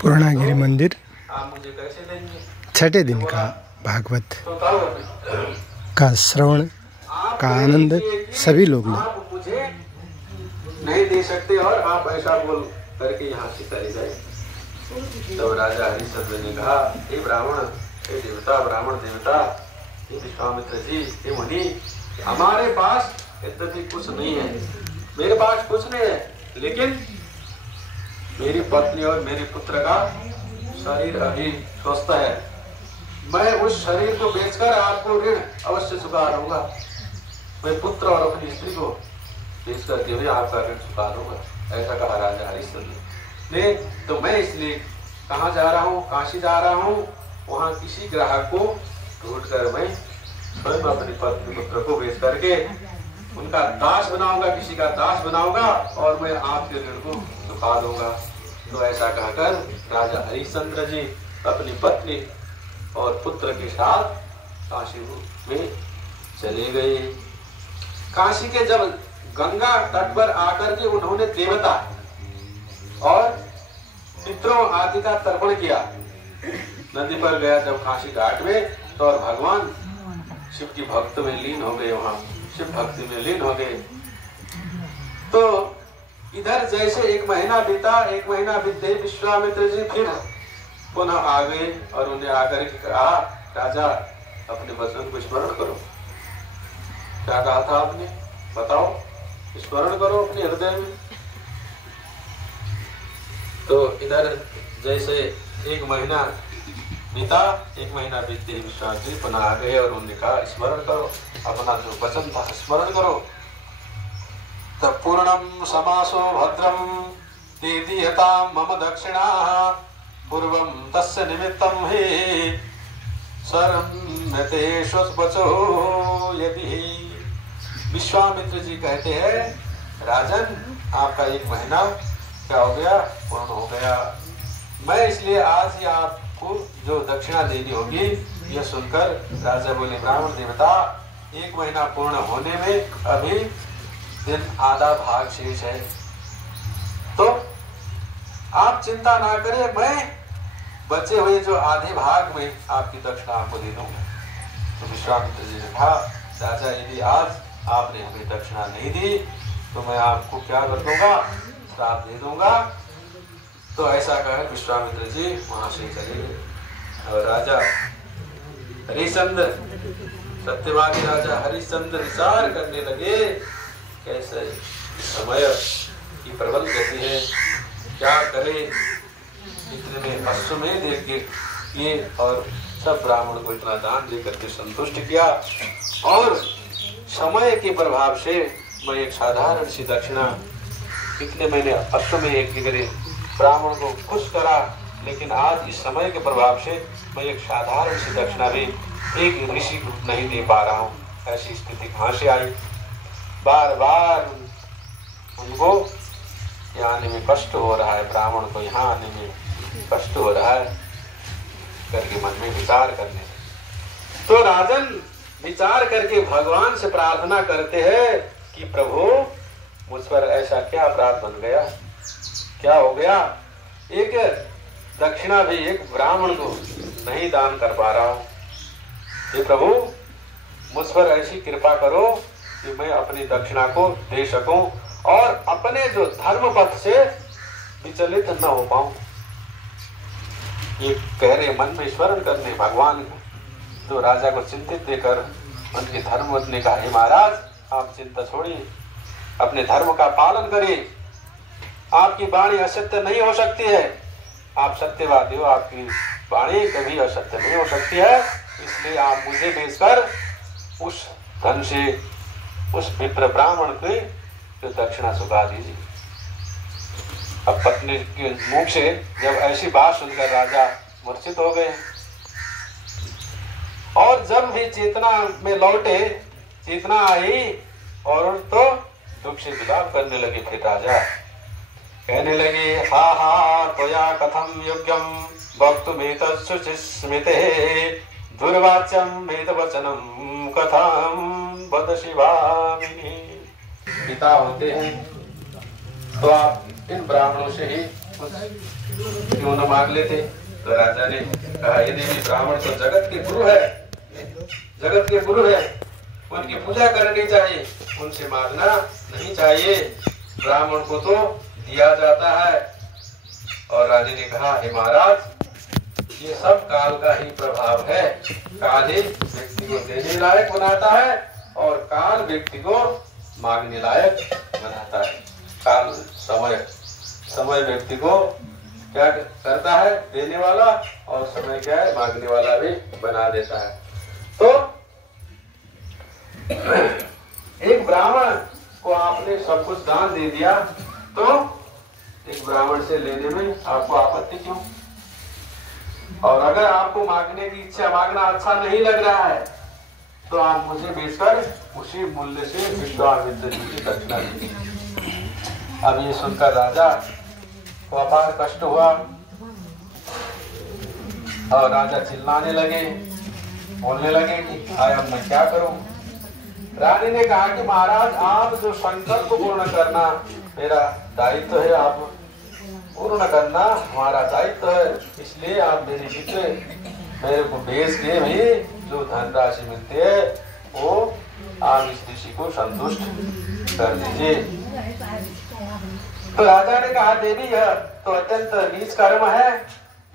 पूर्णागिरि मंदिर आप मुझे कैसे देंगे? छठे दिन का भागवत का श्रवण का आनंद सभी लोग लें। आप मुझे नहीं दे सकते और आप ऐसा बोल करके यहाँ से चले जाए। तो राजा हरिश्चंद्र ने कहा, हे ब्राह्मण, हे देवता, ब्राह्मण देवता, हे विश्वामित्र जी, हे मुनि, हमारे पास यद्यपि कुछ नहीं है, मेरे पास कुछ नहीं है, लेकिन मेरी पत्नी और मेरे पुत्र का शरीर अभी स्वस्थ है। मैं उस शरीर को बेचकर आपको ऋण अवश्य चुका दूंगा। मैं पुत्र और अपनी स्त्री को बेच करके भी आपका ऋण चुका दूंगा। ऐसा कहा राजा हरिश्चंद्र ने। तो मैं इसलिए कहाँ जा रहा हूँ, काशी जा रहा हूँ, वहाँ किसी ग्राहक को ढूंढकर मैं स्वयं अपनी पत्नी पुत्र को बेच करके उनका दास बनाऊंगा, किसी का दास बनाऊंगा और मैं आपके ऋण को चुका दूंगा। तो ऐसा कहकर राजा हरिश्चंद्र जी अपनी पत्नी और पुत्र के साथ काशी में चले गए। काशी के जब गंगा तट पर आकर के उन्होंने देवता और पितरों आदि का तर्पण किया। नदी पर गया जब काशी घाट में, तो और भगवान शिव की भक्त में लीन हो गए, वहां शिव भक्ति में लीन हो गए। तो इधर जैसे एक महीना बीता, एक महीना बीते, विश्वामित्र जी फिर पुनः आ गए और उन्हें आकर के कहा, राजा अपने वचन को स्मरण करो। क्या कहा था आपने, बताओ, स्मरण करो अपने हृदय में। तो इधर जैसे एक महीना बीता, एक महीना बीतते ही विश्वामित्र जी पुनः आ गए और उन्होंने कहा, स्मरण करो, अपना जो वचन था स्मरण करो। तब पूर्णम समासो भद्रम दीयताम मम दक्षिणा पूर्वम तस्य निमित्तम हे सर्वतेष्वचो यदि। विश्वामित्र जी कहते हैं, राजन आपका एक महीना क्या हो गया, पूर्ण हो गया। मैं इसलिए आज ही आपको जो दक्षिणा देनी होगी यह सुनकर राजा बोले, ब्राह्मण देवता, एक महीना पूर्ण होने में अभी दिन आधा भाग शेष है, तो आप चिंता ना करें, मैं बचे हुए जो आधे भाग में आपकी दक्षिणा आपको दे दूंगा। तो विश्वामित्र जी ने कहा, राजा यदि आज आपने हमें दक्षिणा नहीं दी तो मैं आपको क्या कर दूंगा, श्राप दे दूंगा। तो ऐसा कह विश्वामित्र जी वहां से चले गए। और राजा हरिश्चंद्र, सत्यवादी राजा हरिश्चंद्र विचार करने लगे, कैसे समय की प्रबल गति है, क्या करे। इतने में अश्वमेध यज्ञ किए और सब ब्राह्मण को इतना दान दे करके संतुष्ट किया। और समय के प्रभाव से मैं एक साधारण सी दक्षिणा, इतने मैंने अश्वमेध यज्ञ करे, ब्राह्मण को खुश करा, लेकिन आज इस समय के प्रभाव से मैं एक साधारण सी दक्षिणा भी एक ऋषि को नहीं दे पा रहा हूँ। ऐसी स्थिति कहाँ से आई। बार बार उनको यहाँ आने में कष्ट हो रहा है, ब्राह्मण को यहाँ आने में कष्ट हो रहा है करके मन में विचार करने। तो राजन विचार करके भगवान से प्रार्थना करते हैं कि प्रभु मुझ पर ऐसा क्या अपराध बन गया, क्या हो गया, एक दक्षिणा भी एक ब्राह्मण को नहीं दान कर पा रहा हूं। हे प्रभु मुझ पर ऐसी कृपा करो कि मैं अपनी दक्षिणा को दे सकूं और अपने जो धर्म पथ से विचलित न हो पाऊं। ये कह रहे मन में स्मरण करने भगवान को। तो राजा को चिंतित देकर उनके धर्मवत ने कहा, हे महाराज आप चिंता छोड़िए, अपने धर्म का पालन करिए, आपकी वाणी असत्य नहीं हो सकती है, आप सत्यवादी हो, आपकी वाणी कभी असत्य नहीं हो सकती है, इसलिए आप मुझे बेचकर उस धन से उस विप्र ब्राह्मण के जो दक्षिणा चुका दीजिए। अब पत्नी के मुख से जब ऐसी बात सुनकर राजा मूर्छित हो गए और जब भी चेतना में लौटे, चेतना आई और तो दुख से विलाप करने लगे। फिर राजा कहने लगे, हा हा त्वया कथम योग्यम वक्तुमेतच्छुचिस्मिते दुर्वाच्यम वेदवचनम कथम वद शिवामिनी। पिता होते हैं तो आप इन ब्राह्मणों से ही क्यों न मांग लेते। तो राजा ने कहा ये देवी ब्राह्मण तो जगत के गुरु है, जगत के गुरु है, उनकी पूजा करनी चाहिए, उनसे मांगना नहीं चाहिए, ब्राह्मण को तो दिया जाता है। और राजा ने कहा हे महाराज ये सब काल का ही प्रभाव है, काल ही व्यक्ति को देने लायक बनाता है और काल व्यक्ति को मांगने लायक बनाता है। काल समय व्यक्ति को क्या करता है, देने वाला, और समय क्या है, मांगने वाला भी बना देता है। तो एक ब्राह्मण को आपने सब कुछ दान दे दिया, तो एक ब्राह्मण से लेने में आपको आपत्ति क्यों? और अगर आपको मांगने की इच्छा, मांगना अच्छा नहीं लग रहा है, तो आप मुझे बेचकर उसी मूल्य से विश्वामित्र जी की दक्षिणा दीजिए। अब ये सुनकर राजा को अपार कष्ट हुआ और राजा चिल्लाने लगे, बोलने लगे कि आय अब मैं क्या करूं। रानी ने कहा कि महाराज आप जो संकल्प पूर्ण करना मेरा दायित्व है, आप पूर्ण करना हमारा दायित्व है, इसलिए आप मेरे मित्र मेरे को भेज के भी जो धनराशि मिलती है वो आप इस ऋषि को संतुष्ट कर दीजिए। तो राजा ने कहा देवी यह तो अत्यंत नीच कर्म है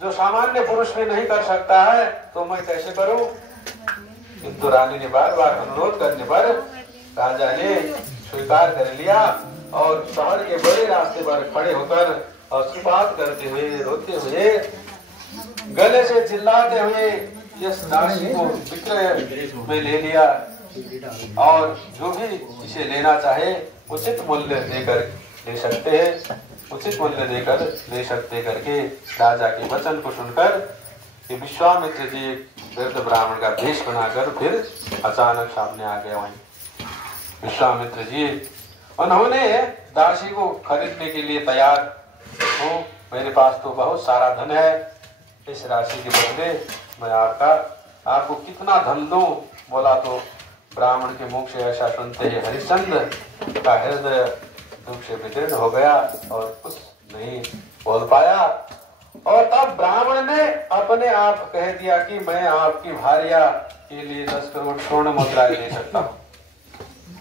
जो सामान्य पुरुष भी नहीं कर सकता है, तो मैं कैसे करूं? किंतु रानी ने बार बार अनुरोध करने पर राजा ने स्वीकार कर लिया और शहर के बड़े रास्ते पर खड़े होकर और सुपात करते हुए, रोते हुए, गले से चिल्लाते हुए इस दासी को विक्रय में ले लिया और जो भी इसे लेना चाहे उचित मूल्य देकर ले सकते हैं, उचित मूल्य देकर ले सकते करके राजा के वचन को सुनकर कि विश्वामित्र जी वृद्ध ब्राह्मण का भेष बनाकर फिर अचानक सामने आ गए। वहीं विश्वामित्र जी उन्होंने दासी को खरीदने के लिए तैयार हो, मेरे पास तो बहुत सारा धन है, इस राशि के बदले मैं आपको कितना धन दूं? बोला तो ब्राह्मण के मुख से ऐसा सुनते ही हरिश्चंद्र का हृदय दुख से विदीर्ण हो गया और कुछ नहीं बोल पाया। और तब ब्राह्मण ने अपने आप कह दिया कि मैं आपकी भार्या के लिए 10 करोड़ स्वर्ण मुद्राएं दे सकता हूँ।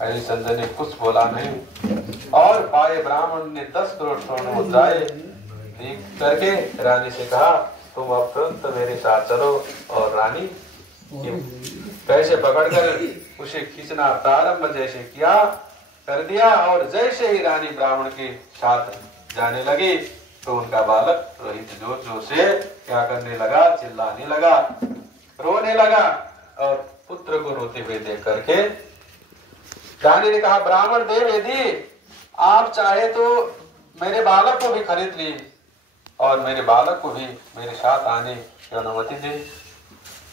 हरिश्चंद्र ने कुछ बोला नहीं और पाए ब्राह्मण ने 10 करोड़ स्वर्ण मुद्राएं दे करके रानी से कहा तुम अब तुरंत मेरे साथ चलो। और रानी पैसे पकड़कर उसे खींचना प्रारंभ जैसे किया कर दिया और जैसे ही रानी ब्राह्मण के साथ जाने लगी तो उनका बालक रोहित जोर जोर से क्या करने लगा, चिल्लाने लगा, रोने लगा। और पुत्र को रोते हुए देख करके रानी ने कहा ब्राह्मण देव यदि आप चाहे तो मेरे बालक को भी खरीद ली और मेरे बालक को भी मेरे साथ आने की अनुमति दे।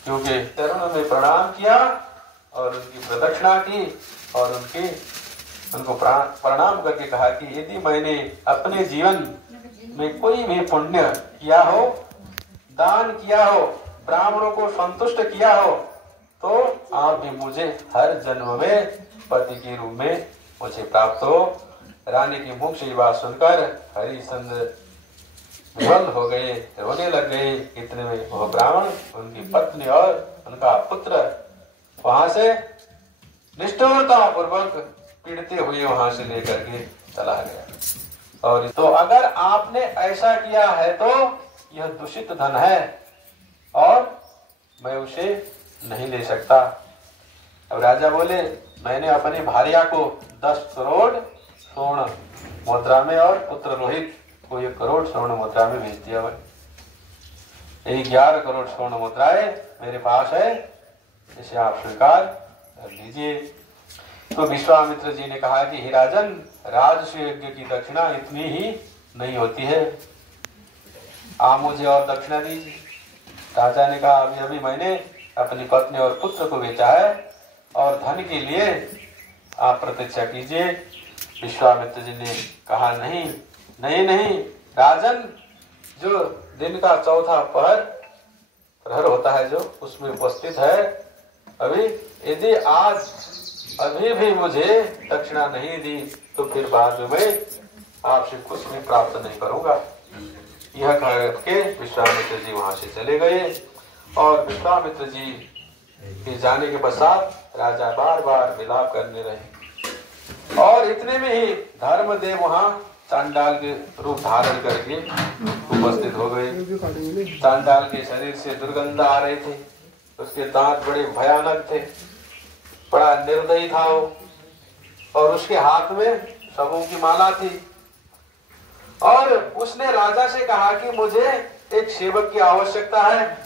क्योंकि चरणों में प्रणाम किया और उनकी प्रदक्षिणा की और उनको प्रणाम करके कहा कि यदि मैंने अपने जीवन में कोई भी पुण्य किया हो, दान किया हो, ब्राह्मणों को संतुष्ट किया हो, तो आप भी मुझे हर जन्म में पति के रूप में मुझे प्राप्त हो। रानी के मुख से बात सुनकर हरिश्चंद्र विवल हो गए, रोने लग गए। इतने में वह ब्राह्मण, उनकी पत्नी और उनका पुत्र वहां से निष्ठुरता पूर्वक पीड़ते हुए वहां से लेकर के चला गया। और तो अगर आपने ऐसा किया है तो यह दूषित धन है और मैं उसे नहीं ले सकता। अब राजा बोले मैंने अपनी भार्या को 10 करोड़ स्वर्ण मुद्रा में और पुत्र रोहित को 1 करोड़ स्वर्ण मुद्रा में भेज दिया। 11 करोड़ स्वर्ण मुद्राएं मेरे पास है, इसे आप स्वीकार कर लीजिए। तो विश्वामित्र जी ने कहा कि हे राजन, राजसूय यज्ञ की दक्षिणा इतनी ही नहीं होती है, आप मुझे और दक्षिणा दीजिए। राजा ने कहा अभी अभी मैंने अपनी पत्नी और पुत्र को बेचा है और धन के लिए आप प्रतीक्षा कीजिए। विश्वामित्र जी ने कहा नहीं नहीं नहीं राजन, जो दिन का चौथा प्रहर होता है जो उसमें उपस्थित है, अभी यदि आज अभी भी मुझे दक्षिणा नहीं दी तो फिर बाद में मैं आपसे कुछ भी प्राप्त नहीं करूंगा। यह करके विश्वामित्र जी वहां से चले गए। और विश्वामित्र जी के जाने के पश्चात राजा बार बार विलाप करने रहे। और इतने में ही धर्मदेव वहां चांडाल के रूप धारण करके उपस्थित हो गए। चांडाल के शरीर से दुर्गंध आ रहे थे, उसके दांत बड़े भयानक थे, बड़ा निर्दयी था वो, और उसके हाथ में सबों की माला थी। और उसने राजा से कहा कि मुझे एक सेवक की आवश्यकता है,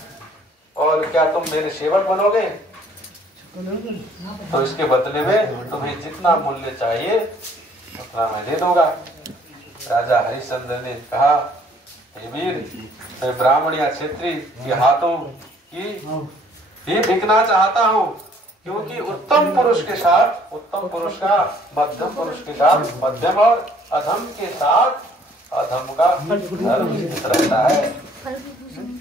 और क्या तुम मेरे सेवक बनोगे? तो इसके बदले में तुम्हें जितना मूल्य चाहिए उतना मैं दे दूंगा। राजा हरिश्चंद्र ने कहा, हे वीर, मैं ब्राह्मण या क्षत्रिय के हाथों की ही बिकना चाहता हूँ, क्योंकि उत्तम पुरुष के साथ उत्तम पुरुष का मध्यम पुरुष के साथ मध्यम और अधम के साथ अधम का धर्म रहता है।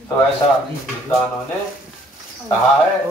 तो ऐसा विद्वानों ने कहा है।